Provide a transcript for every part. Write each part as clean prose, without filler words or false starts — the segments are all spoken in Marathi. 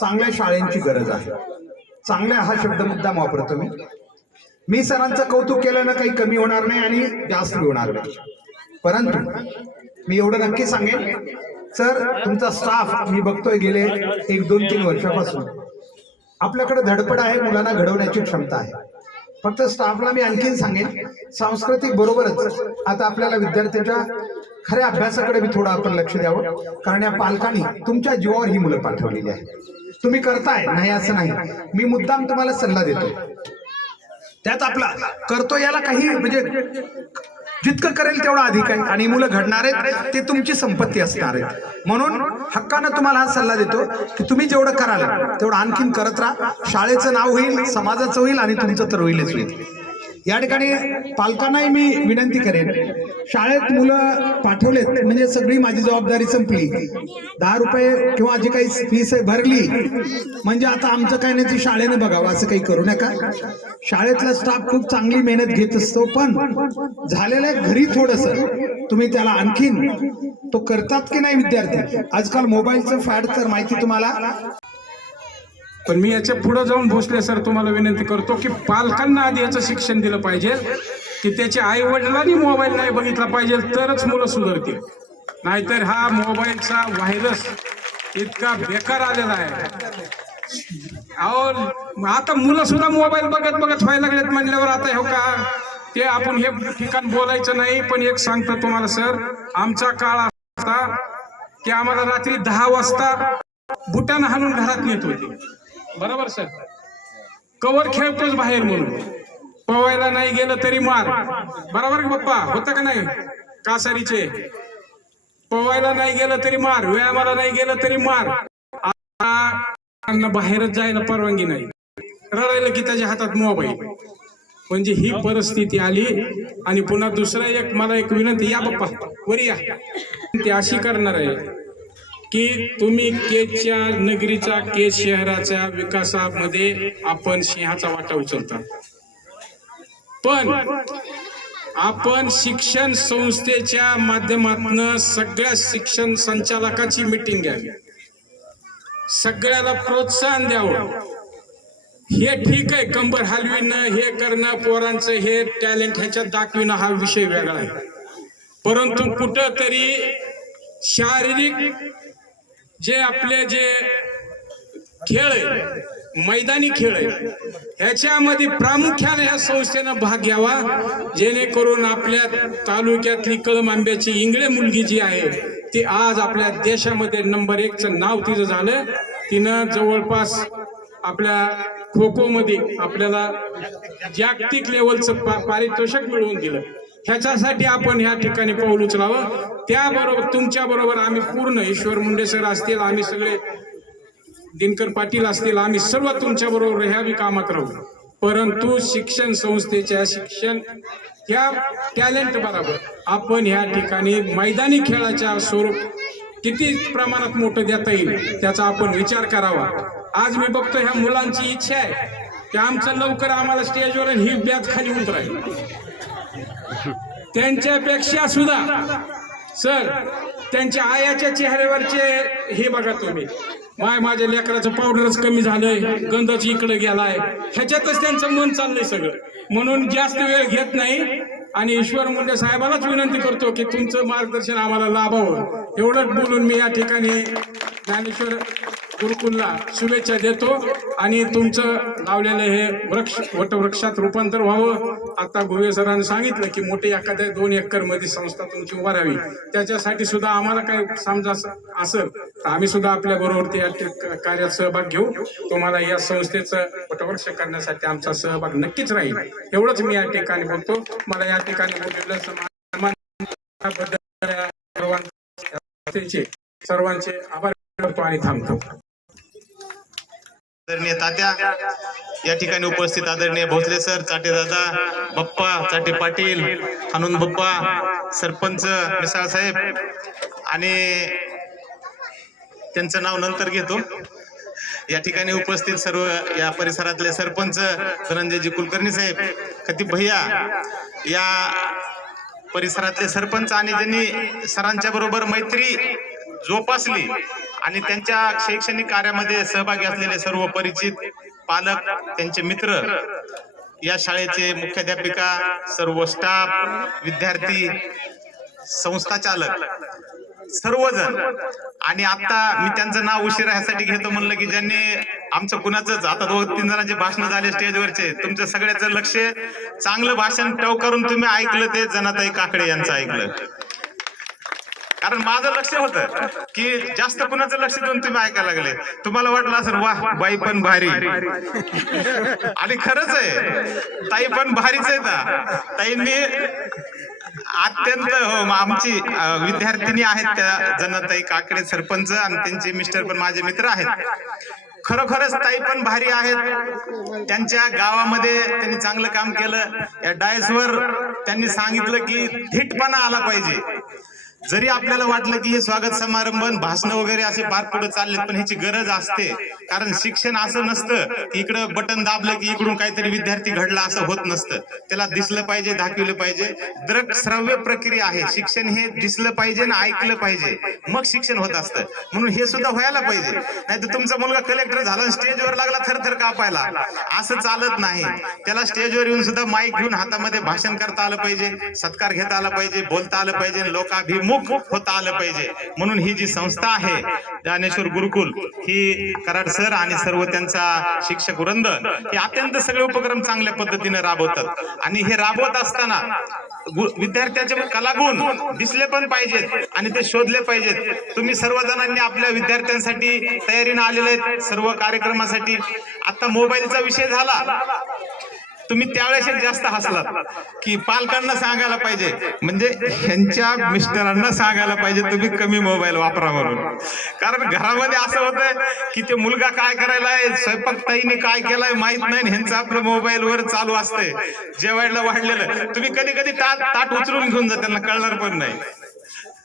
चांगल्या शाळेंची गरज आहे. चांगल्या हा शब्द मुद्दाम वापरतो मी सरांचं कौतुक केल्यानं काही कमी होणार नाही आणि जास्त होणार नाही. परंतु मी एवढं नक्की सांगेन सर, तुमचा स्टाफ मी बघतोय गेले 1-2-3 वर्षापासून आपल्याकडे धडपड आहे, मुलांना घडवण्याची क्षमता आहे. फक्त स्टाफला मी आणखीन सांगेन, सांस्कृतिक बरोबरच आता आपल्याला विद्यार्थ्यांच्या खऱ्या अभ्यासाकडे मी थोडं आपण लक्ष द्यावं. कारण या पालकांनी तुमच्या जीवावर ही मुलं पाठवलेली आहे. तुम्ही करताय नाही असं नाही, मी मुद्दाम तुम्हाला सल्ला देतो. त्यात आपला करतो याला काही म्हणजे जितकं करेल तेवढा अधिक आहे आणि मुलं घडणार आहेत ते तुमची संपत्ती असणार आहे. म्हणून हक्कानं तुम्हाला हा सल्ला देतो की तुम्ही जेवढं कराल तेवढं आणखीन करत राहा. शाळेचं नाव होईल, समाजाचं होईल आणि तुमचं तर होईलच होईल. या ठिकाणी पालकांनाही मी विनंती करेन, शाळेत मुलं पाठवलेत म्हणजे सगळी माझी जबाबदारी संपली. 10 रुपये किंवा जी काही फीस आहे भरली म्हणजे आता आमचं काही नाही, ती शाळेनं बघावं असं काही करू नका. शाळेतला स्टाफ खूप चांगली मेहनत घेत असतो, पण झालेल्या घरी थोडंसं तुम्ही त्याला आणखीन तो करतात की नाही विद्यार्थी. आजकाल मोबाईलचं फॅड तर माहिती तुम्हाला. पण मी याच्या पुढे जाऊन भोसले सर तुम्हाला विनंती करतो की पालकांना आधी याचं शिक्षण दिलं पाहिजे की त्याच्या आई वडिलांनी मोबाईल नाही बघितला पाहिजे तरच मुलं सुधारतील. नाहीतर हा मोबाईलचा व्हायरस इतका बेकार आलेला आहे. अहो आता मुलं सुद्धा मोबाईल बघत व्हायला लागलेत म्हणल्यावर आता हो का ते आपण हे ठिकाण बोलायचं नाही. पण एक सांगतो तुम्हाला सर, आमचा काळ असता की आम्हाला रात्री 10 वाजता बुटानं हाणून घरात नेत होते. बरोबर सर, कवर खेळतोच बाहेर म्हणून, पवायला नाही गेलं तरी मार. बरोबर बाप्पा, होतं का नाही? कासारीचे पवायला नाही गेलं तरी मार, व्यायामाला नाही गेलं तरी मार. बाहेरच जायला परवानगी नाही, रडायला की त्याच्या हातात मोबाईल. म्हणजे ही परिस्थिती आली. आणि पुन्हा दुसरा एक मला एक विनंती, या बाप्पा वरी या, ती अशी करणार आहे की तुम्ही केजच्या नगरीचा, केज शहराच्या विकासामध्ये आपण सिंहाचा वाटा उचलता, पण आपण शिक्षण संस्थेच्या माध्यमातून सगळ्या शिक्षण संचालकाची मीटिंग घ्यावी, सगळ्याला प्रोत्साहन द्यावं. हे ठीक आहे, कंबर हलविणं, हे करणं, पोरांचं हे टॅलेंट ह्याच्यात दाखविणं हा विषय वेगळा आहे. परंतु कुठं तरी शारीरिक जे आपले जे खेळ आहे, मैदानी खेळ आहे, ह्याच्यामध्ये प्रामुख्याने ह्या संस्थेनं भाग घ्यावा, जेणेकरून आपल्या तालुक्यातली कळम आंब्याची इंगळे मुलगी जी आहे ती आज आपल्या देशामध्ये नंबर 1चं नाव तिचं झालं. तिनं जवळपास आपल्या खो खो मध्ये आपल्याला जागतिक लेवलचं पारितोषिक मिळवून दिलं. ह्याच्यासाठी आपण ह्या ठिकाणी पाऊल उचलावं. त्याबरोबर तुमच्या बरोबर आम्ही पूर्ण, ईश्वर मुंडे सर असतील, आम्ही सगळे, दिनकर पाटील असतील, आम्ही सर्व तुमच्या बरोबर ह्या बी कामात राहू. परंतु शिक्षण संस्थेच्या शिक्षण ह्या टॅलेंट बरोबर आपण ह्या ठिकाणी मैदानी खेळाच्या स्वरूप किती प्रमाणात मोठं देता येईल त्याचा आपण विचार करावा. आज मी बघतो ह्या मुलांची इच्छा आहे की आमचं लवकर आम्हाला स्टेजवर ही बॅच खाली उतरायला. त्यांच्यापेक्षा सुद्धा सर त्यांच्या आयाच्या चेहऱ्यावरचे हे बघा तुम्ही, माझ्या लेकराचं पावडरच कमी झालंय, गंधच इकडे गेलाय, ह्याच्यातच त्यांचं मन चाललंय सगळं. म्हणून जास्त वेळ घेत नाही आणि ईश्वर मुंडे साहेबांनाच विनंती करतो की तुमचं मार्गदर्शन आम्हाला लाभावं. एवढंच बोलून मी या ठिकाणी ज्ञानेश्वर गुरुकुलला शुभेच्छा देतो आणि तुमचं लावलेलं हे वटवृक्षात रूपांतर व्हावं. आता गोवे सरांनी सांगितलं की मोठे एखाद्या 2 एकर मध्ये संस्था तुमची उभारावी, त्याच्यासाठी सुद्धा आम्हाला काही समजा असेल तर आम्ही सुद्धा आपल्या बरोबर त्या कार्यात सहभाग घेऊ. तुम्हाला या संस्थेचं वटवृक्ष करण्यासाठी आमचा सहभाग नक्कीच राहील. एवढंच मी या ठिकाणी बोलतो. मला या ठिकाणी बोललेलं सर्वांचे आभार करतो आणि थांबतो. आदरणीय तात्या, या ठिकाणी उपस्थित आदरणीय भोसले सर, चाटे दादा, बप्पा चाटे पाटील, हनुन बप्पा, सरपंच मिसाळ साहेब आणि त्यांचं नाव नंतर घेतो. या ठिकाणी उपस्थित सर्व या परिसरातले सरपंच धनंजयजी कुलकर्णी साहेब, खतीब भैया, या परिसरातले सरपंच आणि ज्यांनी सरांच्या बरोबर मैत्री जोपासली आणि त्यांच्या शैक्षणिक कार्यामध्ये सहभागी असलेले सर्व परिचित, पालक, त्यांचे मित्र, या शाळेचे मुख्याध्यापिका, सर्व स्टाफ, विद्यार्थी, संस्था चालक, सर्वजण. आणि आता मी त्यांचं नाव उशिरा ह्यासाठी घेतो म्हणलं की ज्यांनी आमचं कुणाचंच आता 2-3 जणांचे भाषण झाले स्टेजवरचे, तुमचं सगळ्याचं लक्ष, चांगलं भाषण करून तुम्ही ऐकलं ते जनाताई काकडे यांचं ऐकलं. कारण माझं लक्ष होतं की जास्त कुणाचं लक्ष देऊन तुम्ही ऐकायला लागले. तुम्हाला वाटलं असं वाह बाई पण भारी, आणि खरंच आहे ताई पण भारीच आहे ना. ताईंनी अत्यंत आमची विद्यार्थिनी आहेत त्या जनाताई काकडे सरपंच, आणि त्यांचे मिस्टर पण माझे मित्र आहेत. खरोखरच ताई पण भारी आहेत. त्यांच्या गावामध्ये त्यांनी चांगलं काम केलं. या डायसवर त्यांनी सांगितलं की धीटपणा आला पाहिजे. जरी आपल्याला वाटलं की हे स्वागत समारंभ, भाषण वगैरे असे पार पुढे चालले, पण ह्याची गरज असते. कारण शिक्षण असं नसतं की इकडं बटन दाबलं की इकडून काहीतरी विद्यार्थी घडला, असं होत नसतं. त्याला दिसलं पाहिजे, दाखवलं पाहिजे. दृक श्राव्य प्रक्रिया आहे. शिक्षण हे दिसलं पाहिजे आणि ऐकलं पाहिजे, मग शिक्षण होत असतं. म्हणून हे सुद्धा व्हायला पाहिजे. नाही तर तुमचा मुलगा कलेक्टर झाला, स्टेजवर लागला थरथर कापायला, असं चालत नाही. त्याला स्टेजवर येऊन सुद्धा माईक घेऊन हातामध्ये भाषण करता आलं पाहिजे, सत्कार घेता आला पाहिजे, बोलता आलं पाहिजे, लोकाभिमुख होता आलं पाहिजे. म्हणून ही जी संस्था आहे ज्ञानेश्वर गुरुकुल, ही कराड सर आणि सर्व त्यांचा शिक्षक वृंद हे अत्यंत सगळे उपक्रम चांगल्या पद्धतीने राबवतात. आणि हे राबवत असताना विद्यार्थ्यांचे कलागुण दिसले पण पाहिजेत आणि ते शोधले पाहिजेत. तुम्ही सर्वजणांनी आपल्या विद्यार्थ्यांसाठी तयारीने आलेले आहेत सर्व कार्यक्रमासाठी. आता मोबाईलचा विषय झाला, तुम्ही त्यावेळेस जास्त हसलात की पालकांना सांगायला पाहिजे, म्हणजे ह्यांच्या मिस्टरांना सांगायला पाहिजे तुम्ही कमी मोबाईल वापरा म्हणून. कारण घरामध्ये असं होतंय की ते मुलगा काय करायला, स्वयंपाक ताईने काय केलाय माहित नाही, ह्यांचं आपलं मोबाईलवर चालू असतंय. जेवायला वाढलेलं तुम्ही कधी कधी ताट उचलून घेऊन जा, त्यांना कळणार पण नाही.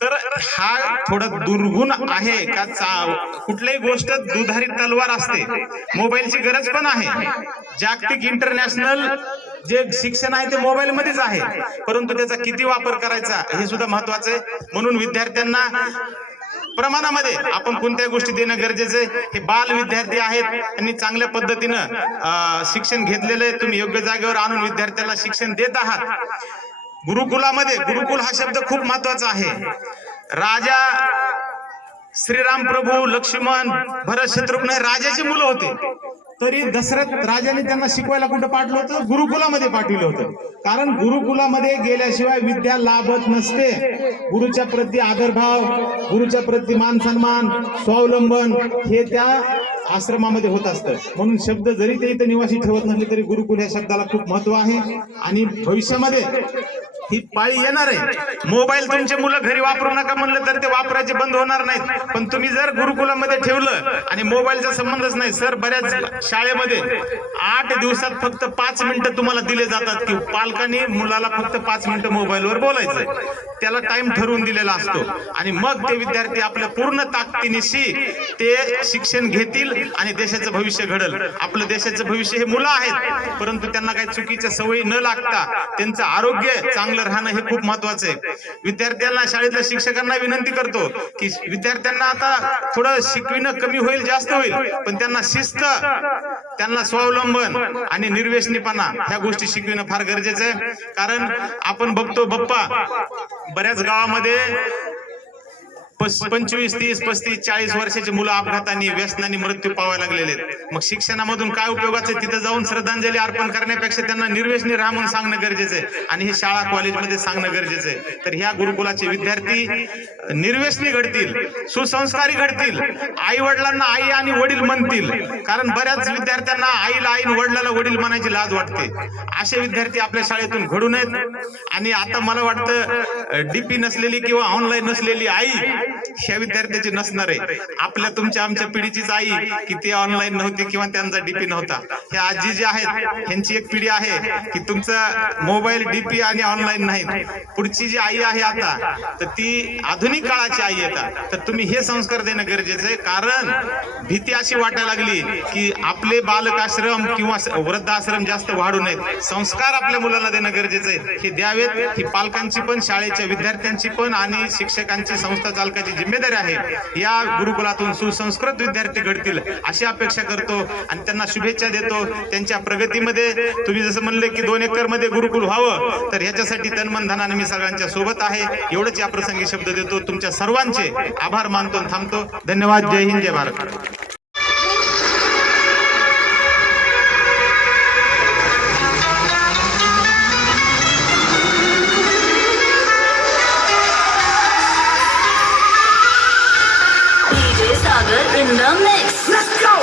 तर हा थोडा दुर्गुण आहे का कुठलीही गोष्ट दुधारी तलवार असते. मोबाईलची गरज पण आहे. जागतिक इंटरनॅशनल जे शिक्षण आहे ते मोबाईल मध्येच आहे, परंतु त्याचा किती वापर करायचा हे सुद्धा महत्वाचं आहे. म्हणून विद्यार्थ्यांना प्रमाणामध्ये आपण कोणत्या गोष्टी देणं गरजेचं आहे. हे बाल विद्यार्थी आहेत, त्यांनी चांगल्या पद्धतीनं शिक्षण घेतलेलं आहे. तुम्ही योग्य जागेवर आणून विद्यार्थ्याला शिक्षण देत आहात. गुरुकुलामध्ये, गुरुकुल हा शब्द खूप महत्वाचा आहे. राजा श्रीराम प्रभू, लक्ष्मण, भरत, शत्रुघ्न हे राजाची मुलं होते, तरी दशरथ राजाने त्यांना शिकवायला कुठं पाठवलं होतं? गुरुकुलामध्ये पाठवलं होतं. कारण गुरुकुलामध्ये गेल्याशिवाय विद्या लाभत नसते. गुरुच्या प्रती आदरभाव, गुरुच्या प्रती मान सन्मान, स्वावलंबन हे त्या आश्रमामध्ये होत असतं. म्हणून शब्द जरी ते इथं निवासी ठेवत नसले तरी गुरुकुल या शब्दाला खूप महत्व आहे. आणि भविष्यामध्ये ही पाळी येणार आहे. मोबाईल तुमचे मुलं घरी वापरू नका म्हणलं तर ते वापरायचे बंद होणार नाहीत. पण तुम्ही जर गुरुकुलामध्ये ठेवलं आणि मोबाईलचा संबंधच नाही, सर बऱ्याच शाळेमध्ये 8 दिवसात फक्त 5 मिनिटं तुम्हाला दिले जातात की पालकांनी मुलाला फक्त 5 मिनिटं मोबाईलवर बोलायचंय. त्याला टाइम ठरवून दिलेला असतो आणि मग ते विद्यार्थी आपल्या पूर्ण ताकदीनिशी ते शिक्षण घेतील आणि देशाचं भविष्य घडल. आपलं देशाचं भविष्य हे मुलं आहेत, परंतु त्यांना काही चुकीच्या सवयी न लागता त्यांचं आरोग्य चांगलं राहणं हे खूप महत्वाचं आहे. विद्यार्थ्यांना, शाळेतल्या शिक्षकांना विनंती करतो की विद्यार्थ्यांना आता थोडं शिकविणं कमी होईल, जास्त होईल, पण त्यांना शिस्त, त्यांना स्वावलंबन आणि निर्व्यसनीपणा ह्या गोष्टी शिकविणं फार गरजेचं आहे. कारण आपण बघतो बाप्पा, बऱ्याच गावामध्ये 25, 30, 35, 40 वर्षाची मुलं अपघाताने, व्यसनाने मृत्यू पावायला लागलेले आहेत. मग शिक्षणामधून काय उपयोगाचं? तिथं जाऊन श्रद्धांजली अर्पण करण्यापेक्षा त्यांना निर्व्यसनी राहा म्हणून सांगणं गरजेचं आहे आणि हे शाळा कॉलेजमध्ये सांगणं गरजेचं आहे. तर ह्या गुरुकुलाचे विद्यार्थी निर्व्यसनी घडतील, सुसंस्कारी घडतील, आई वडिलांना आई आणि वडील म्हणतील. कारण बऱ्याच विद्यार्थ्यांना आईला आई, वडिलाला वडील म्हणायची लाज वाटते. असे विद्यार्थी आपल्या शाळेतून घडू नयेत. आणि आता मला वाटतं डीपी नसलेली किंवा ऑनलाईन नसलेली आई ह्या विद्यार्थ्याची नसणार आहे. आपल्या, तुमच्या, आमच्या पिढीचीच आई की ती ऑनलाईन नव्हती किंवा त्यांचा डीपी नव्हता. ह्या आजी जे आहेत ह्यांची एक पिढी आहे की तुमचा मोबाईल, डीपी आणि ऑनलाईन नाही. पुढची जी आई आहे आता, तर ती आधुनिक काळाची आई येतात. तर तुम्ही हे संस्कार देणं गरजेचं आहे. कारण भीती अशी वाटायला लागली की आपले बालकाश्रम किंवा वृद्धाश्रम जास्त वाढू नयेत. संस्कार आपल्या मुलांना देणं गरजेचं आहे. हे द्यावेत. ही पालकांची पण, शाळेची शाळेच्या विद्यार्थ्यांची पण आणि शिक्षकांची संस्था चालकाची जिम्मेदारी आहे या गुरुकुलातून सुसंस्कृत विद्यार्थी घडतील अशी अपेक्षा करतो आणि त्यांना शुभेच्छा देतो त्यांच्या प्रगतीमध्ये. तुम्ही जसं म्हणले की 2 एकर मध्ये गुरुकुल व्हावं तर ह्याच्यासाठी तनमन धनाने मी सगळ्यांच्या सोबत आहे एवढंच या प्रसंगी शब्द देतो. तुमच्या सर्वांचे आभार मानतो आणि थांबतो. धन्यवाद. जय हिंद, जय Bharat. In the mix. Let's go!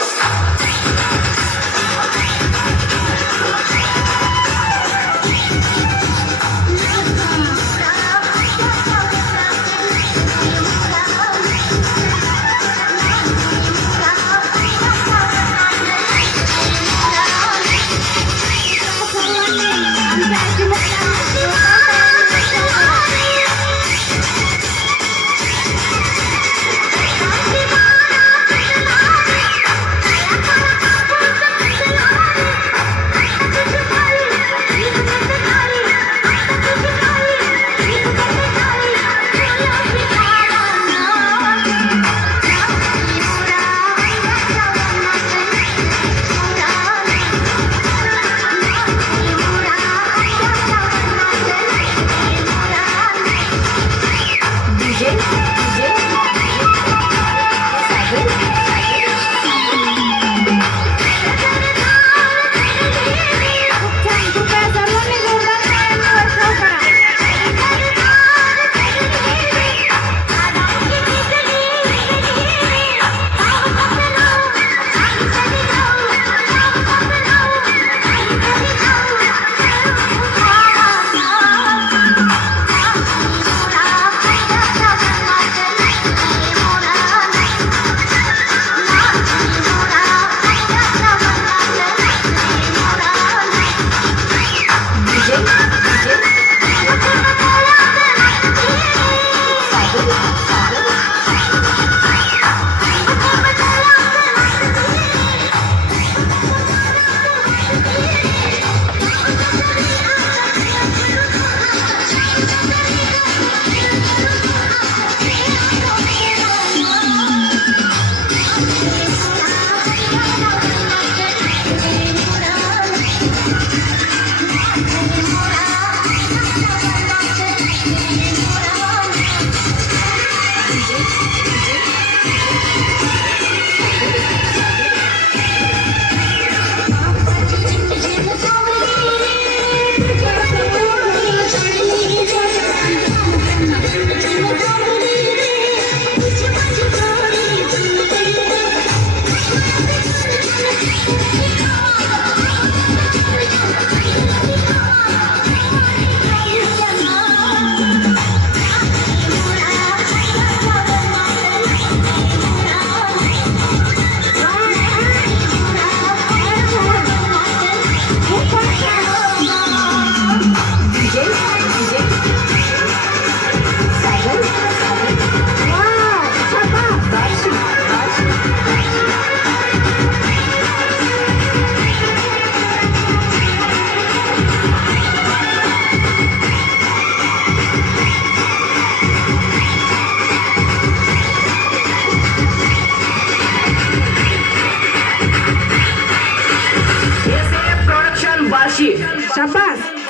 शाबास.